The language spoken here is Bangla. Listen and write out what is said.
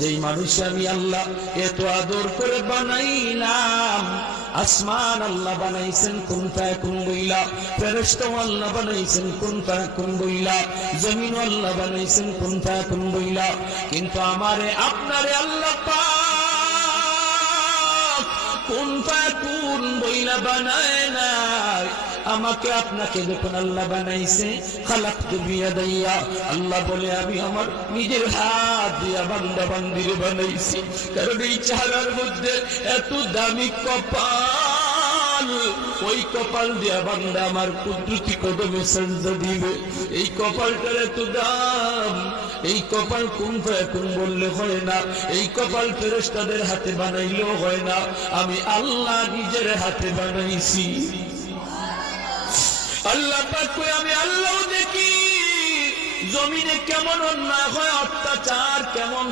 যেই মানুষ আমি আল্লাহ এত আদর করে বানাইলাম, আসমান আল্লাহ বানাইছেন কুন ফায়াকুন বইলা, ফেরেশতা আল্লাহ বানাইছেন কুন ফায়াকুন বইলা, জমিন আল্লাহ বানাইছেন কুন ফায়াকুন বইলা, কিন্তু আমারে আপনারে আল্লাহ পাক কুন ফায়াকুন বইলা বানায় নাই। আমাকে আপনাকে যখন আল্লাহ বানাইছে, খালাকতু বিয়াদাইয়া, আল্লাহ বলে আমি আমার নিজের হাত দিয়া বান্দা বান্দিরে বানাইছি। কারণ এই চেহারার মধ্যে এত দামি কপাল, ওই কপাল দিয়া বান্দা আমার কুদরতি কদমে সেজদা দিবে। এই কপালটার এত দাম, এই কপাল কুন ফায়াকুন বললে হয় না, এই কপাল ফেরেশতাদের হাতে বানাইলেও হয় না, আমি আল্লাহ নিজের হাতে বানাইছি। আল্লাহ পাক কই আমি আল্লাহ দেখি জমিনে কেমন অন্যায় হয়, অত্যাচার কেমন